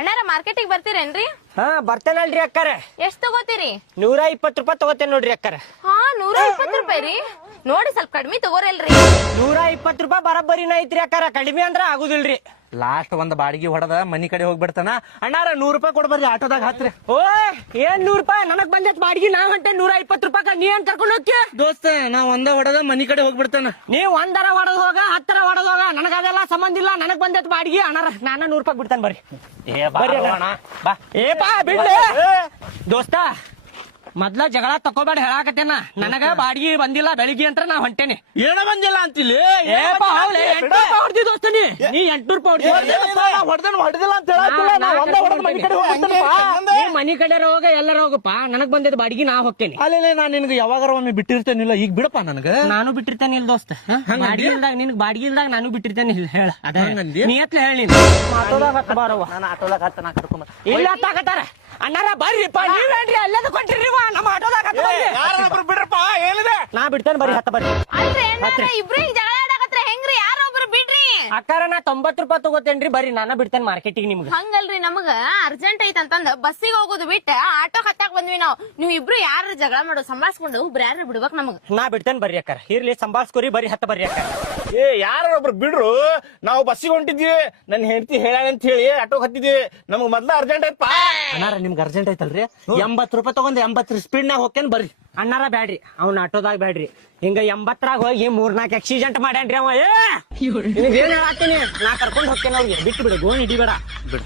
ಅಣ್ಣಾರ ಮಾರ್ಕೆಟಿಗೆ ಬರ್ತೀರೇನ್ರಿ? ಹಾ ಬರ್ತೇನಲ್ರಿ ಅಕ್ಕಾರ. ಎಷ್ಟ್ ತಗೋತೀರಿ? 120 ರೂಪಾಯಿ ತಗೋತೇನೆ ನೋಡ್ರಿ ಅಕ್ಕಾರ. ಹಾ 120 ರೂಪಾಯಿ ರೀ. ನೋಡಿ ಸ್ವಲ್ಪ ಕಡಿಮೆ ತಗೋರಲ್ರಿ. 120 ರೂಪಾಯಿ ಬರಬ್ಬರಿನ ಐತ್ರಿ ಅಕ್ಕಾರ, ಕಡಿಮೆ ಅಂದ್ರ ಆಗುದಿಲ್ರಿ. ಲಾಸ್ಟ್ ಒಂದ್ ಬಾಡಿಗೆ ಹೊಡೆದ ಮನಿ ಕಡೆ ಹೋಗ್ಬಿಡ್ತಾನ. ಅಣ್ಣಾರ 100 ರೂಪಾಯಿ ಕೊಡ್ಬರ್ರಿ ಆಟೋದಾಗ ಹತ್ರಿ. ಓಯ್ ಏನ್ 100 ರೂಪಾಯಿ ನನಗ್ ಬಂದೈತ್ ಬಾಡಿಗೆ, ನಾ ಹೊಂಟೆ 120 ರೂಪಾಯಿ. ನೀ ಏನ್ ಕರ್ಕೊಂಡು ಹೋಗ್ತಿ ದೋಸ್ತ ನಾ ಒಂದ ಹೊಡೆದ ಮನಿ ಕಡೆ ಹೋಗ್ಬಿಡ್ತಾನ. ನೀವ್ 1 ಹೊಡೆದ್ ಹೋಗ 10 ಹೊಡೆದ್ ಹೋಗ, ನನಗ ಅದೆಲ್ಲ ಸಂಬಂಧ ಇಲ್ಲ. ನನಗ್ ಬಂದೈತ್ ಬಾಡಿಗೆ. ಅಣ್ಣಾರ ನಾನ 100 ರೂಪಾಯಿ ಬಿಡ್ತಾನೆ ಬರ್ರಿ. ಬರ್ರಿ ಅಣ್ಣ. ಬಾ ಏ ಬಾ ಬಿಡ್ಲೆ ದೋಸ್ತ. ಮೊದ್ಲ ಜಗಳ ತಕೋಬೇಡ ಹೇಳಾಕತ್ತೇನ. ನನಗ ಬಾಡಿಗೆ ಬಂದಿಲ್ಲ ಬೆಳಿಗ್ಗೆ ಅಂತ ನಾ ಹೊಂಟೇನೆ. ಏನ ಬಂದಿಲ್ಲ ಅಂತಿಲ್ಲಿ. ಹೊಡ್ದಿ ದೋಸ್ತ ನೀ 800 ರೂಪಾಯಿ ಹೊಡೆದಿಲ್ಲ ಅಂತ ಹೇಳತ್ತಿಲ್ಲ. ನೀ ಮನಿ ಕಡೆ ಹೋಗ ಎಲ್ಲರ ಹೋಗಪ್ಪ. ನನಗ್ ಬಂದಿದ್ ಬಾಡಿಗೆ ನಾ ಹೋಗ್ತೇನೆ. ಅಲ್ಲೇ ನಾನ್ ನಿನ್ಗೆ ಯಾವಾಗಾರ ಒಮ್ಮೆ ಬಿಟ್ಟಿರ್ತೇನಿಲ್ಲ, ಈಗ ಬಿಡಪ್ಪ ನನಗ. ನಾನು ಬಿಟ್ಟಿರ್ತೇನೆ ಇಲ್ಲ ದೋಸ್ತ. ಬಾಡಿಗೆ ಇಲ್ದಾಗ ನಿನ್ಗ್ ಬಾಡಿಗೆ ಇಲ್ದಾಗ ನಾನು ಬಿಟ್ಟಿರ್ತೇನೆ ಇಲ್ಲ. ಹೇಳ ಅದ ನೀ ಎತ್ಲ ಹೇಳಿ. ನಾನು ಆಟೋದಾಗ ಹತ್ತ ನಾ ಕರ್ಕೊಂಡ್ ಇಲ್ಲ ಹತ್ತಾಕತ್ತಾರ. ಅಣ್ಣಾರ ಬರ್ರಿಪ್ಪ, ನೀವೇನ್ರಿ ಅಲ್ಲೇದು ಕೊಟ್ಟಿರಿ ನಮ್ಮ ಆಟೋದಾಗ. ಬಿಡ್ರಪ್ಪ ಏನಿದೆ. ನಾ ಬಿಡ್ತೇನೆ ಬರ್ರಿ, ಹತ್ತ ಬರ್ರಿ. ಅಲ್ರಿ ಅಣ್ಣಾರ ಇಬ್ರು ಹಿಂಗ್ ಜಗಳ ಆಡಕತ್ರ ಹೆಂಗ್ರಿ? ಯಾರೊಬ್ರು ಬಿಡ್ರಿ. ಅಕ್ಕಾರ ನಾ 90 ರೂಪಾಯಿ ತಗೋತೇನ್ರಿ. ಬರ್ರಿ ನಾನ ಬಿಡ್ತೇನೆ ಮಾರ್ಕೆಟಿಗೆ. ನಿಮ್ಗೆ ಹಂಗಲ್ರಿ, ನಮಗ ಅರ್ಜೆಂಟ್ ಐತಂತಂದ ಬಸ್ಸಿಗೆ ಹೋಗೋದು ಬಿಟ್ಟ ಆಟೋ ಹತ್ತಾಕ್ ಬಂದ್ವಿ ನಾವು. ನೀವ್ ಇಬ್ರು ಯಾರು ಜಗಳ ಮಾಡೋ ಸಂಭಾಳ್ಸ್ಕೊಂಡು ಒಬ್ರು ಯಾರು ಬಿಡ್ಬೇಕ್ ನಮಗ. ನಾ ಬಿಡ್ತೇನೆ ಬರ್ರಿ ಅಕ್ಕಾರ. ಇರ್ಲಿ ಸಂಭಾಳ್ಸ್ಕೊರಿ ಬರ್ರಿ, ಹತ್ತ ಬರ್ರಿ ಅಕ್ಕಾರ. ಯಾರೊಬ್ರು ಬಿಡ್ರು, ನಾವು ಬಸ್ಸಿಗೆ ಹೊಂಟಿದ್ವಿ. ನನ್ ಹೆಂಡತಿ ಹೇಳಂತ ಹೇಳಿ ಆಟೋಗ್ ಹತ್ತಿದ್ವಿ. ನಮಗ್ ಮೊದ್ಲ ಅರ್ಜೆಂಟ್ ಐತಪ್ಪ. ಅಣ್ಣಾರ ನಿಮ್ಗೆ ಅರ್ಜೆಂಟ್ ಐತಲ್ರಿ, 80 ರೂಪಾಯಿ ತಗೊಂಡ್ 80 ಸ್ಪೀಡ್ ನಾಗ ಹೋಗ್ತೇನೆ ಬರ್ರಿ. ಅಣ್ಣಾರ ಬ್ಯಾಡ್ರಿ, ಅವ್ನ ಆಟೋದಾಗ ಬ್ಯಾಡ್ರಿ. ಹಿಂಗ 80ರಾಗ ಹೋಗಿ 3-4 ಆಕ್ಸಿಡೆಂಟ್ ಮಾಡ್ಯಾನ್ರಿ ಅವ. ಏನ್ ಹೇಳತ್ತೀನಿ, ನಾ ಕರ್ಕೊಂಡ್ ಹೋಗ್ತೇನೆ ಅವ್ರಿಗೆ. ಬಿಟ್ಟು ಬಿಡು, ಗೋಣ್ ಹಿಡಿಬೇಡ. ಬಿಡು,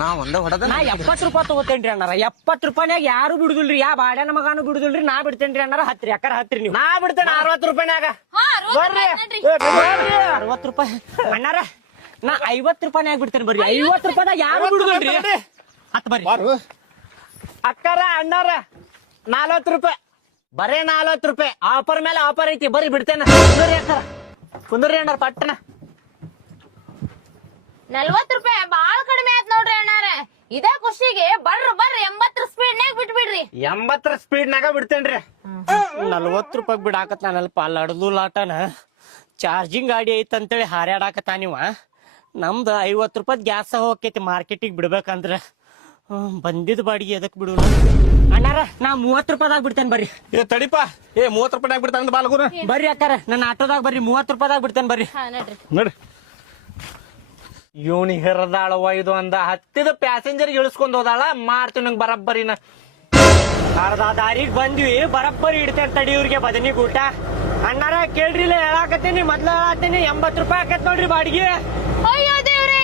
ನಾ ಒಂದ ಹೊಡೆದ. ನಾ 70 ರೂಪಾಯಿ ತಗೋತೇನ್ರಿ ಅಣ್ಣಾರ. 70 ರೂಪಾಯಿನಾಗ ಯಾರು ಬಿಡುದಿಲ್ರಿ, ಯಾ ಬಾಡ್ಯಾನ ಮಗಾನು ಬಿಡುದಿಲ್ರಿ. ನಾ ಬಿಡ್ತೇನ್ರಿ ಅಣ್ಣಾರ. ಹತ್ರಿ ಅಕ್ಕಾರ ಹತ್ರಿ ನೀವು. ನಾ ಬಿಡ್ತೇನೆ 60 ರೂಪಾಯಿನಾಗ. ಹಾ, ಬರ್ರಿ. 60 ರೂಪಾಯಿ ಅಣ್ಣಾರ. ನಾ 50 ರೂಪಾಯಿನಾಗ ಬಿಡ್ತೇನೆ ಬರ್ರಿ. 50 ರೂಪಾಯಿನಾಗ ಯಾರು ಬಿಡುದಿಲ್ರಿ. ಹತ್ ಬರ್ರಿ ಅಕ್ಕಾರ ಅಣ್ಣಾರ 40 ರೂಪಾಯಿ. ಬರೇ 40 ರೂಪಾಯಿ. ಆಫರ್ ಮೇಲೆ ಆಫರ್ ಐತಿ. ಬರ್ರಿ ಬಿಡ್ತೇನೆ. ಕುಂದ್ರಿ ಅಕ್ಕಾರ, ಕುಂದ್ರಿ ಅಣ್ಣಾರ ಪಟ್ಟಣ. 40 ರೂಪಾಯಿ ಬಾಳ ಕಡಿಮೆ ಆಯ್ತು ನೋಡ್ರಿ ಅಣ್ಣಾರ. ಇದೇ ಖುಷಿಗೆ ಬರ್ರಿ 80 ಸ್ಪೀಡ್ನಾಗ ಬಿಟ್ಬಿಡ್ರಿ. 80 ಸ್ಪೀಡ್ನಾಗ ಬಿಡ್ತೇನ್ರಿ. 40 ರೂಪಾಯಿ ಬಿಡಾಕತ್ ನಾನಲ್ಪ. ಲಡ್ದು ಲಾಟನ ಚಾರ್ಜಿಂಗ್ ಗಾಡಿ ಐತಂತೇಳಿ ಹಾರ್ಯಾಡಾಕತ್ತ ನೀವ. ನಮ್ದು 50 ರೂಪಾಯಿ ಗ್ಯಾಸ್ ಹೋಗೈತಿ ಮಾರ್ಕೆಟಿಗೆ ಬಿಡ್ಬೇಕಂದ್ರ. ಬಂದಿದ್ ಬಾಡಿಗೆ ಎದಕ್ ಬಿಡು ಅಣ್ಣಾರ. ನಾ 30 ರೂಪಾಯಿದಾಗ ಬಿಡ್ತೇನೆ ಬರ್ರಿ. ತಡಿಪ. 30 ರೂಪಾಯಿನಾಗ ಬಿಡ್ತಾನ ಬಾಲಗುನ. ಬರ್ರಿ ಅಕ್ಕಾರ, ನನ್ನ ಆಟೋದಾಗ ಬರ್ರಿ. 30 ರೂಪಾಯಿದಾಗ ಬಿಡ್ತೇನೆ ಬರ್ರಿ. ಹಾ ನಡ್ರಿ. ನೋಡಿ ಇವನಿ ಹೆರದಾಳವ ಇದು ಅಂದ. ಹತ್ತಿದ ಪ್ಯಾಸೆಂಜರ್ ಇಳಿಸ್ಕೊಂಡ್ ಹೋದಾಳ. ಮಾಡ್ತೀವಿ ನಂಗೆ ಬರಬ್ಬರಿನ. ಅರ್ಧ ದಾರಿಗ್ ಬಂದ್ವಿ, ಬರಬ್ಬರಿ ಇಡ್ತೇನೆ ತಡಿ ಇವ್ರಿಗೆ ಬದನಿಗ್ ಊಟ. ಅಣ್ಣಾರ ಕೇಳ್ರಿ, ಹೇಳಾಕತ್ತೀನಿ ಮೊದ್ಲ ಹೇಳತ್ತೀನಿ. 80 ರೂಪಾಯಿ ಆಕತ್ ನೋಡ್ರಿ ಬಾಡಿಗೆ.